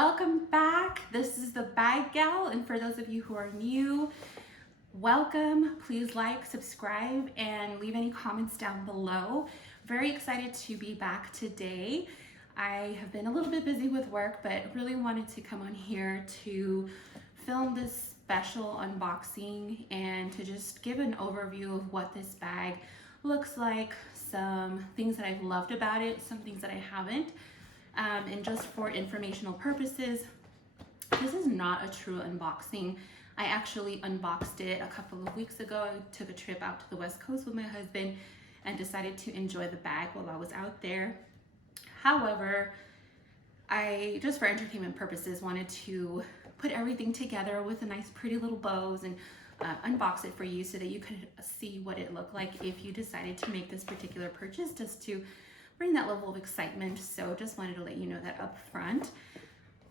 Welcome back. This is the Bag Gal, and for those of you who are new, welcome. Please like, subscribe, and leave any comments down below. Very excited to be back today. I have been a little bit busy with work, but really wanted to come on here to film this special unboxing and to just give an overview of what this bag looks like, some things that I've loved about it, some things that I haven't. And just for informational purposes, this is not a true unboxing. I actually unboxed it a couple of weeks ago. I took a trip out to the West Coast with my husband and decided to enjoy the bag while I was out there. However, I, just for entertainment purposes, wanted to put everything together with a nice pretty little bows and unbox it for you so that you could see what it looked like if you decided to make this particular purchase, just to bring that level of excitement. So just wanted to let you know that up front.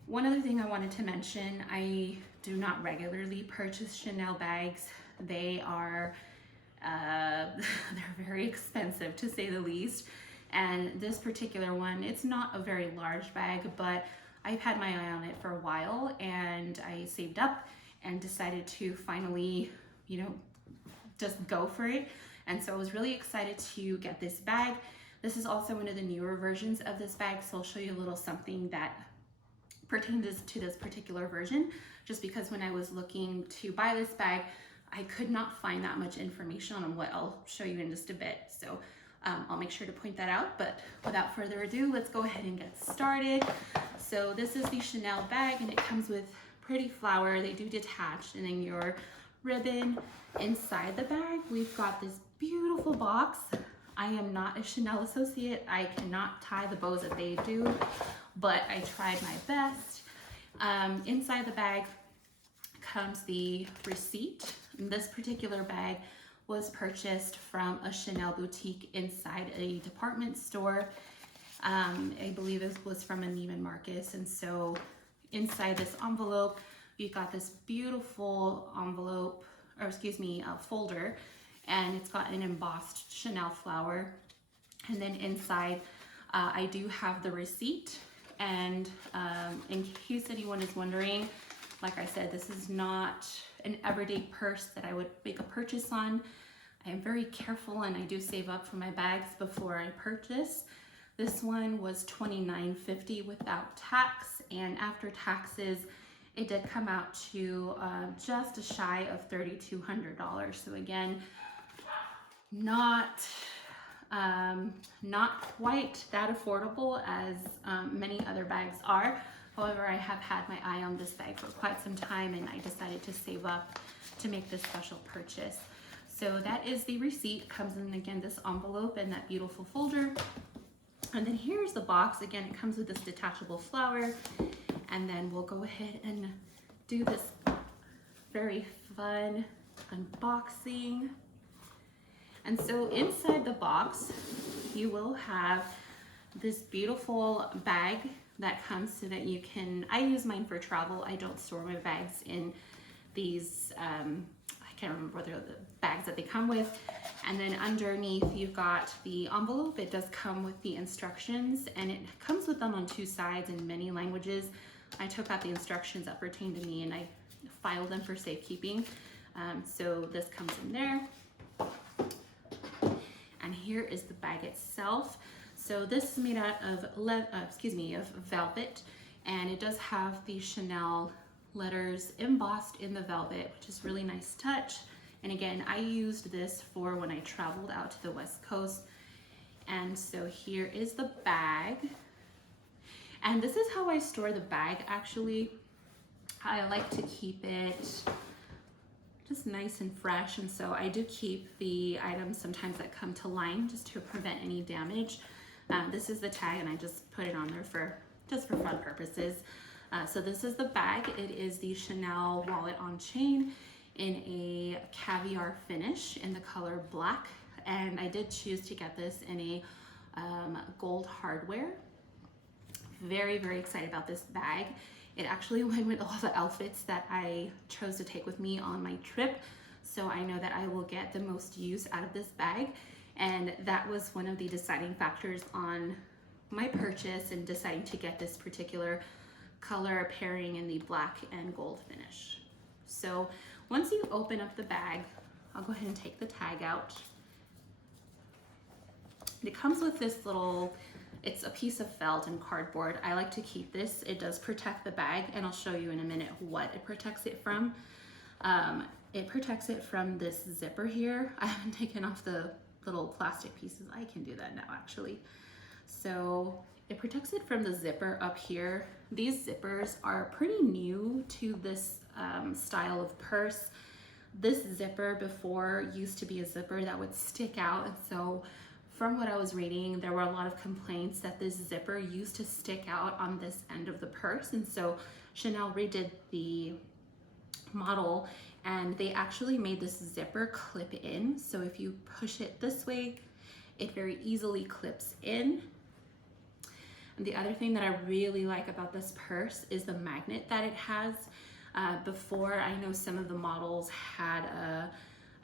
One other thing I wanted to mention, I do not regularly purchase Chanel bags. They are, they're very expensive to say the least. And this particular one, it's not a very large bag, but I've had my eye on it for a while and I saved up and decided to finally, just go for it. And so I was really excited to get this bag. This is also one of the newer versions of this bag, so I'll show you a little something that pertains to this particular version, just because when I was looking to buy this bag, I could not find that much information on what I'll show you in just a bit. So I'll make sure to point that out, but without further ado, let's go ahead and get started. So this is the Chanel bag and it comes with pretty flower. They do detach, and then your ribbon inside the bag. We've got this beautiful box. I am not a Chanel associate. I cannot tie the bows that they do, but I tried my best. Inside the bag comes the receipt. This particular bag was purchased from a Chanel boutique inside a department store. I believe it was from a Neiman Marcus. And so inside this envelope, you got this beautiful envelope, or excuse me, folder. And it's got an embossed Chanel flower. And then inside, I do have the receipt. And in case anyone is wondering, like I said, this is not an everyday purse that I would make a purchase on. I am very careful and I do save up for my bags before I purchase. This one was $29.50 without tax, and after taxes, it did come out to just shy of $3,200. So again, not quite that affordable as many other bags are. However, I have had my eye on this bag for quite some time and I decided to save up to make this special purchase. So that is the receipt. Comes in again this envelope and that beautiful folder. And then here's the box. Again, it comes with this detachable flower. And then we'll go ahead and do this very fun unboxing. And so inside the box, you will have this beautiful bag that comes so that you can, I use mine for travel. I don't store my bags in these, I can't remember whether the bags that they come with. And then underneath you've got the envelope. It does come with the instructions and it comes with them on two sides in many languages. I took out the instructions that pertain to me and I filed them for safekeeping. So this comes in there. And here is the bag itself. So this is made out of velvet, and it does have the Chanel letters embossed in the velvet, which is really nice touch. And again, I used this for when I traveled out to the West Coast. And so here is the bag. And this is how I store the bag actually. I like to keep it just nice and fresh, and so I do keep the items sometimes that come to line just to prevent any damage. This is the tag and I just put it on there just for fun purposes. So this is the bag. It is the Chanel wallet on chain in a caviar finish in the color black, and I did choose to get this in a gold hardware. Very, very excited about this bag. It actually went with all the outfits that I chose to take with me on my trip. So I know that I will get the most use out of this bag. And that was one of the deciding factors on my purchase and deciding to get this particular color pairing in the black and gold finish. So once you open up the bag, I'll go ahead and take the tag out. It comes with this little, it's a piece of felt and cardboard. I like to keep this. It does protect the bag, and I'll show you in a minute what it protects it from. It protects it from this zipper here. I haven't taken off the little plastic pieces. I can do that now actually. So it protects it from the zipper up here. These zippers are pretty new to this style of purse. This zipper before used to be a zipper that would stick out, and so from what I was reading, there were a lot of complaints that this zipper used to stick out on this end of the purse, and so Chanel redid the model and they actually made this zipper clip in. So if you push it this way, it very easily clips in. And the other thing that I really like about this purse is the magnet that it has. Before, I know some of the models had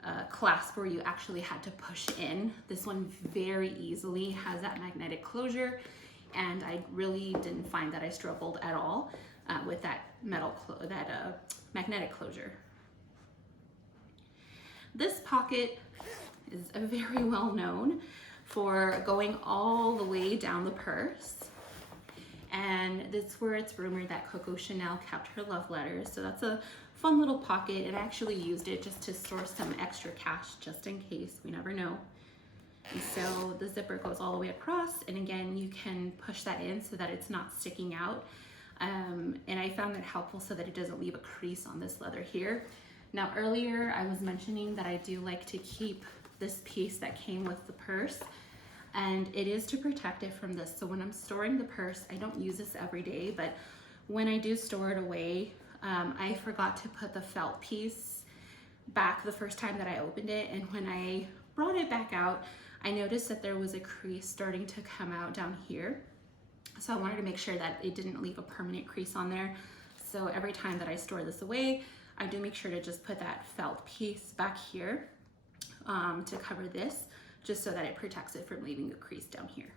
a clasp where you actually had to push in. This one very easily has that magnetic closure, and I really didn't find that I struggled at all with that magnetic closure. This pocket is very well known for going all the way down the purse, and that's where it's rumored that Coco Chanel kept her love letters. So that's a fun little pocket, and I actually used it just to store some extra cash just in case, we never know. And so the zipper goes all the way across, and again, you can push that in so that it's not sticking out. And I found that helpful so that it doesn't leave a crease on this leather here. Now earlier I was mentioning that I do like to keep this piece that came with the purse, and it is to protect it from this. So when I'm storing the purse, I don't use this every day, but when I do store it away, I forgot to put the felt piece back the first time that I opened it, and when I brought it back out, I noticed that there was a crease starting to come out down here. So I wanted to make sure that it didn't leave a permanent crease on there. So every time that I store this away, I do make sure to just put that felt piece back here to cover this, just so that it protects it from leaving a crease down here.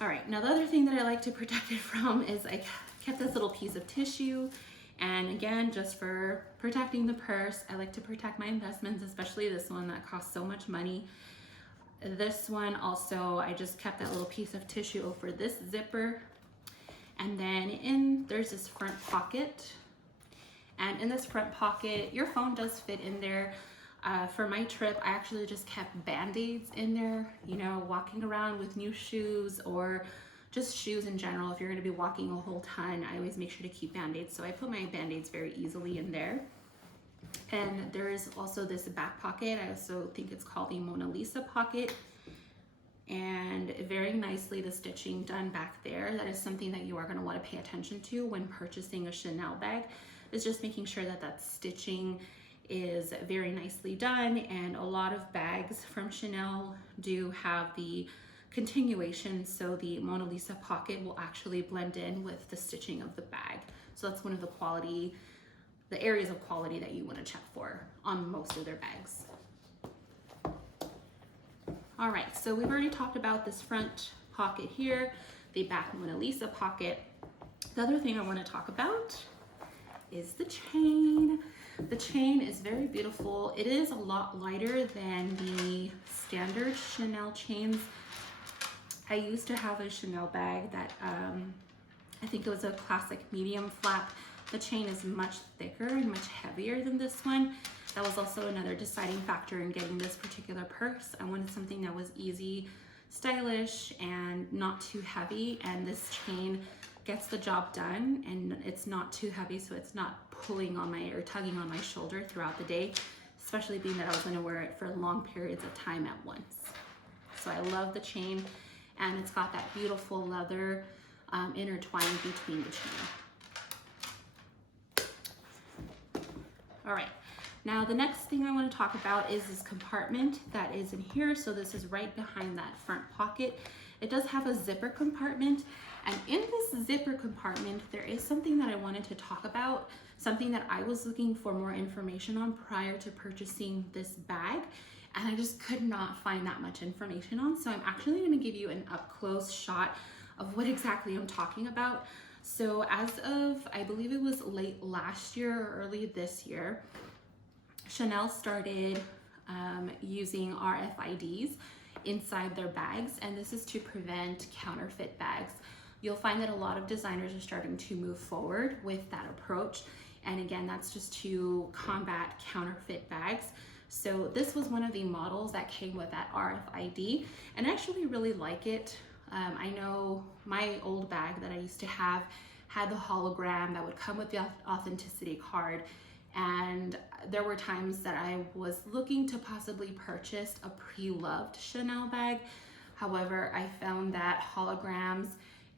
All right, now the other thing that I like to protect it from is I kept this little piece of tissue, and again, just for protecting the purse, I like to protect my investments, especially this one that costs so much money. This one also, I just kept that little piece of tissue over this zipper. And then there's this front pocket. And in this front pocket, your phone does fit in there. For my trip, I actually just kept Band-Aids in there, you know, walking around with new shoes or just shoes in general. If you're gonna be walking a whole ton, I always make sure to keep Band-Aids. So I put my Band-Aids very easily in there. And there is also this back pocket. I also think it's called the Mona Lisa pocket. And very nicely the stitching done back there. That is something that you are going to want to pay attention to when purchasing a Chanel bag, is just making sure that that stitching is very nicely done. And a lot of bags from Chanel do have the continuation, so the Mona Lisa pocket will actually blend in with the stitching of the bag. So that's one of the areas of quality that you want to check for on most of their bags. All right, so we've already talked about this front pocket here, the back Mona Lisa pocket. The other thing I want to talk about is the chain. The chain is very beautiful. It is a lot lighter than the standard Chanel chains. I used to have a Chanel bag that I think it was a classic medium flap. The chain is much thicker and much heavier than this one. That was also another deciding factor in getting this particular purse. I wanted something that was easy, stylish, and not too heavy, and this chain gets the job done, and it's not too heavy, so it's not pulling on my or tugging on my shoulder throughout the day, especially being that I was going to wear it for long periods of time at once. So I love the chain, and it's got that beautiful leather intertwined between the chain. All right, now the next thing I want to talk about is this compartment that is in here. So this is right behind that front pocket. It does have a zipper compartment, and in this zipper compartment, there is something that I wanted to talk about, something that I was looking for more information on prior to purchasing this bag, and I just could not find that much information on. So I'm actually going to give you an up close shot of what exactly I'm talking about. So as of, I believe it was late last year or early this year, Chanel started using RFIDs inside their bags, and this is to prevent counterfeit bags. You'll find that a lot of designers are starting to move forward with that approach. And again, that's just to combat counterfeit bags. So this was one of the models that came with that RFID, and I actually really like it. I know my old bag that I used to have had the hologram that would come with the authenticity card, and there were times that I was looking to possibly purchase a pre-loved Chanel bag. However, I found that holograms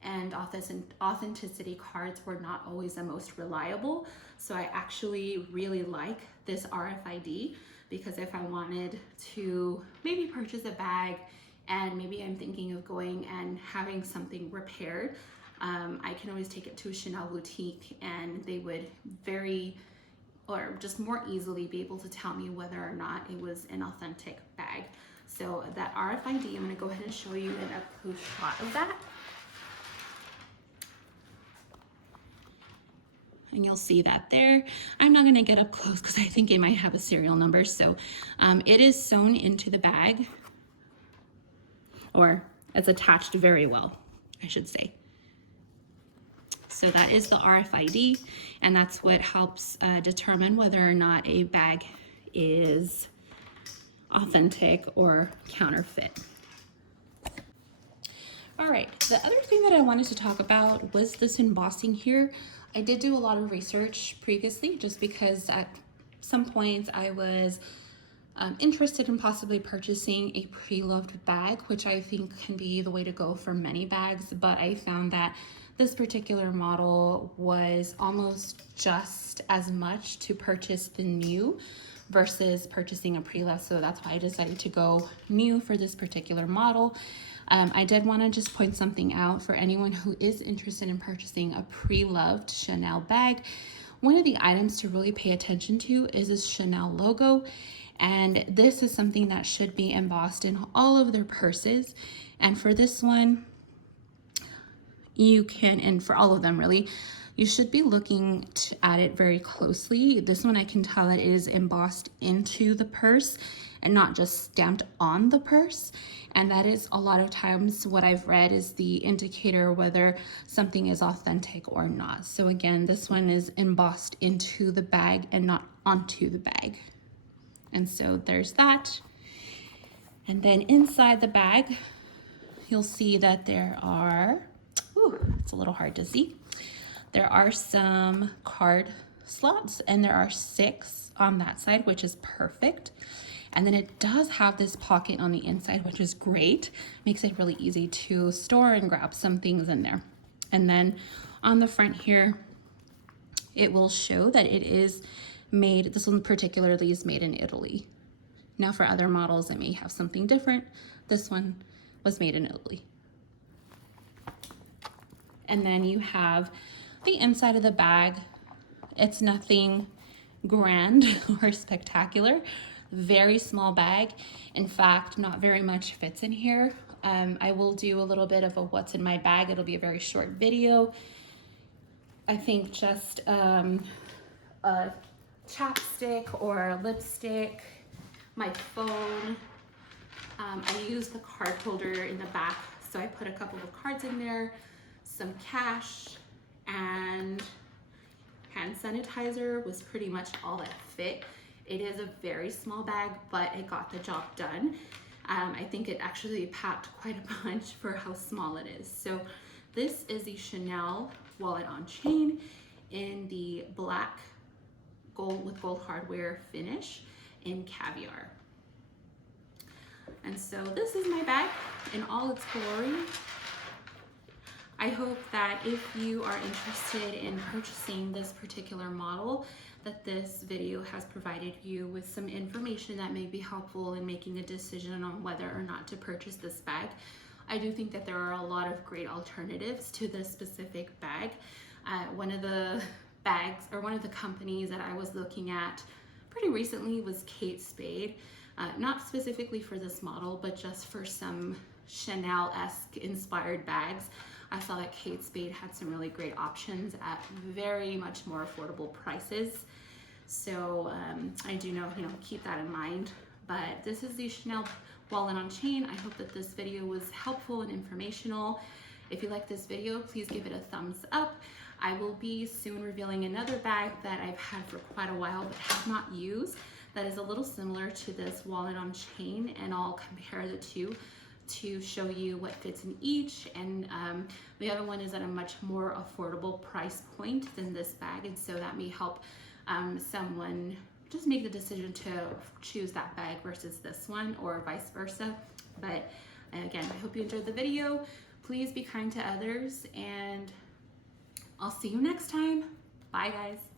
and authenticity cards were not always the most reliable. So I actually really like this RFID, because if I wanted to maybe purchase a bag and maybe I'm thinking of going and having something repaired, I can always take it to a Chanel boutique and they would just more easily be able to tell me whether or not it was an authentic bag. So that RFID, I'm gonna go ahead and show you an up-close shot of that. And you'll see that there. I'm not gonna get up close because I think it might have a serial number. So it is sewn into the bag, or it's attached very well, I should say. So that is the RFID, and that's what helps determine whether or not a bag is authentic or counterfeit. All right, the other thing that I wanted to talk about was this embossing here. I did do a lot of research previously, just because at some points I was interested in possibly purchasing a pre-loved bag, which I think can be the way to go for many bags, but I found that this particular model was almost just as much to purchase the new versus purchasing a pre-loved, so that's why I decided to go new for this particular model. I did want to just point something out for anyone who is interested in purchasing a pre-loved Chanel bag. One of the items to really pay attention to is this Chanel logo, and this is something that should be embossed in all of their purses. And for this one, you can, and for all of them really, you should be looking at it very closely. This one I can tell it is embossed into the purse and not just stamped on the purse. And that is a lot of times what I've read is the indicator whether something is authentic or not. So again, this one is embossed into the bag and not onto the bag. And so there's that. And then inside the bag, you'll see that there are, it's a little hard to see. There are some card slots, and there are 6 on that side, which is perfect. And then it does have this pocket on the inside, which is great. Makes it really easy to store and grab some things in there. And then on the front here, it will show that it is made, this one particularly is made in Italy. Now for other models, it may have something different. This one was made in Italy. And then you have the inside of the bag. It's nothing grand or spectacular. Very small bag. In fact, not very much fits in here. I will do a little bit of a what's in my bag. It'll be a very short video. I think just a chapstick or a lipstick, my phone. I use the card holder in the back, so I put a couple of cards in there, some cash, and hand sanitizer was pretty much all that fit. It is a very small bag, but it got the job done. I think it actually packed quite a bunch for how small it is. So this is the Chanel wallet on chain in the black gold with gold hardware finish in Caviar. And so this is my bag in all its glory. I hope that if you are interested in purchasing this particular model, that this video has provided you with some information that may be helpful in making a decision on whether or not to purchase this bag. I do think that there are a lot of great alternatives to this specific bag. One of the bags, or one of the companies that I was looking at pretty recently was Kate Spade. not specifically for this model, but just for some Chanel-esque inspired bags. I saw that Kate Spade had some really great options at very much more affordable prices. So I do know, keep that in mind. But this is the Chanel wallet on chain. I hope that this video was helpful and informational. If you like this video, please give it a thumbs up. I will be soon revealing another bag that I've had for quite a while but have not used that is a little similar to this wallet on chain, and I'll compare the two to show you what fits in each. And the other one is at a much more affordable price point than this bag, and so that may help someone just make the decision to choose that bag versus this one, or vice versa. But again, I hope you enjoyed the video. Please be kind to others, and I'll see you next time. Bye, guys.